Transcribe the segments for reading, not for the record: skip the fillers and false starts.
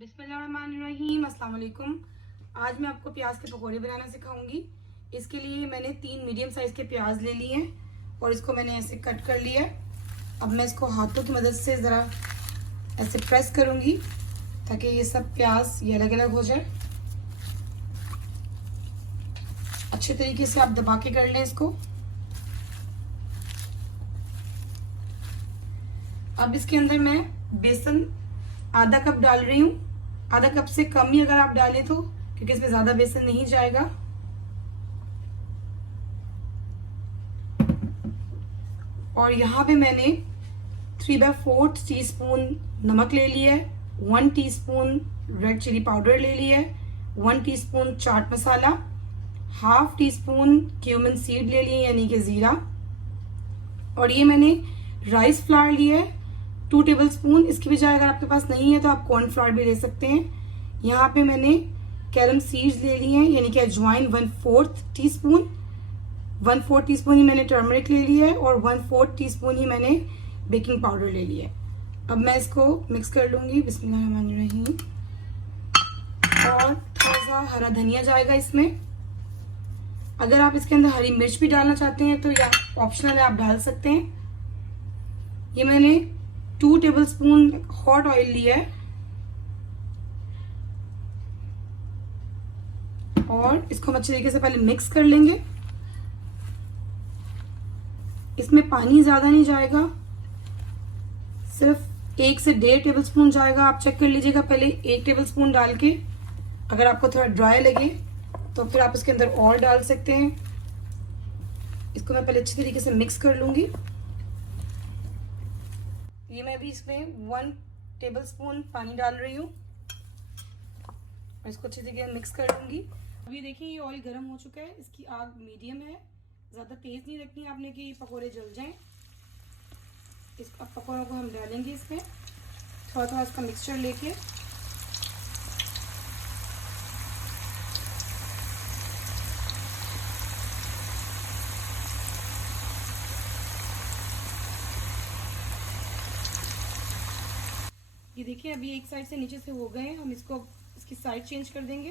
बिस्मिल्लाहिर्रहमानिर्रहीम, अस्सलाम वालेकुम। आज मैं आपको प्याज के पकौड़े बनाना सिखाऊंगी। इसके लिए मैंने 3 मीडियम साइज़ के प्याज ले लिए हैं और इसको मैंने ऐसे कट कर लिया है। अब मैं इसको हाथों की मदद से ज़रा ऐसे प्रेस करूंगी ताकि ये सब प्याज ये अलग अलग हो जाए। अच्छे तरीके से आप दबा के कर लें इसको। अब इसके अंदर मैं बेसन आधा कप डाल रही हूँ। आधा कप से कम ही अगर आप डालें तो, क्योंकि इसमें ज्यादा बेसन नहीं जाएगा। और यहाँ पे मैंने 3/4 टीस्पून नमक ले लिया है, 1 टीस्पून रेड चिली पाउडर ले लिया है, 1 teaspoon chaat masala, half teaspoon cumin seed ले लिए यानी कि जीरा। और ये मैंने राइस फ्लावर लिया है 2 टेबलस्पून। इसकी बजाय अगर आपके पास नहीं है तो आप कॉर्नफ्लावर भी ले सकते हैं। यहाँ पे मैंने कैरम सीड्स ले लिए हैं यानी कि अजवाइन 1/4 टीस्पून, 1/4 टीस्पून ही मैंने टर्मरिक ले लिया है और 1/4 टीस्पून ही मैंने बेकिंग पाउडर ले लिया है। अब मैं इसको मिक्स कर लूंगी। बिस्मिल्लाहिर्रहमानिर्रहीम। और थोड़ा सा हरा धनिया जाएगा इसमें। अगर आप इसके अंदर हरी मिर्च भी डालना चाहते हैं तो या ऑप्शनल है, आप डाल सकते हैं। ये मैंने 2 टेबलस्पून हॉट ऑयल लिया है और इसको हम अच्छे तरीके से पहले मिक्स कर लेंगे। इसमें पानी ज्यादा नहीं जाएगा, सिर्फ 1 से 1.5 टेबलस्पून जाएगा। आप चेक कर लीजिएगा पहले 1 टेबलस्पून डाल के। अगर आपको थोड़ा ड्राई लगे तो फिर आप इसके अंदर और डाल सकते हैं। इसको मैं पहले अच्छी तरीके से मिक्स कर लूंगी। ये मैं भी इसमें 1 टेबलस्पून पानी डाल रही हूँ और इसको अच्छी तरीके से मिक्स कर लूंगी। अभी देखिए ये ऑयल गर्म हो चुका है। इसकी आग मीडियम है, ज़्यादा तेज़ नहीं रखनी आपने कि पकोड़े जल जाएं। इस पकोड़ों को हम डालेंगे इसमें थोड़ा थोड़ा इसका मिक्सचर लेके। ये देखिए अभी एक साइड से नीचे से हो गए हैं। हम इसको इसकी साइड चेंज कर देंगे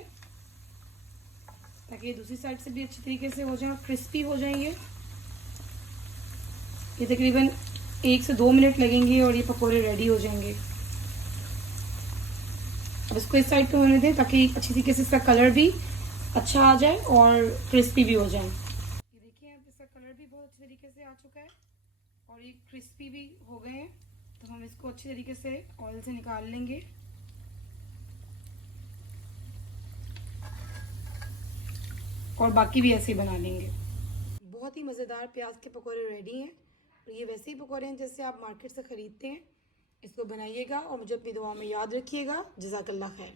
ताकि ये दूसरी साइड से भी अच्छी तरीके से हो जाए और क्रिस्पी हो जाएंगे। ये तकरीबन 1 से 2 मिनट लगेंगे और ये पकोड़े रेडी हो जाएंगे। अब इसको इस साइड पे होने दें ताकि अच्छी तरीके से इसका कलर भी अच्छा आ जाए और क्रिस्पी भी हो जाए। ये देखिए अब इसका कलर भी बहुत अच्छी तरीके से आ चुका है और ये क्रिस्पी भी हो गए हैं। तो हम इसको अच्छी तरीके से ऑयल से निकाल लेंगे। और बाकी भी ऐसे ही बना लेंगे। बहुत ही मज़ेदार प्याज के पकोड़े रेडी हैं। और ये वैसे ही पकोड़े हैं जैसे आप मार्केट से ख़रीदते हैं। इसको बनाइएगा और मुझे अपनी दुआ में याद रखिएगा। जज़ाकल्लाह खैर।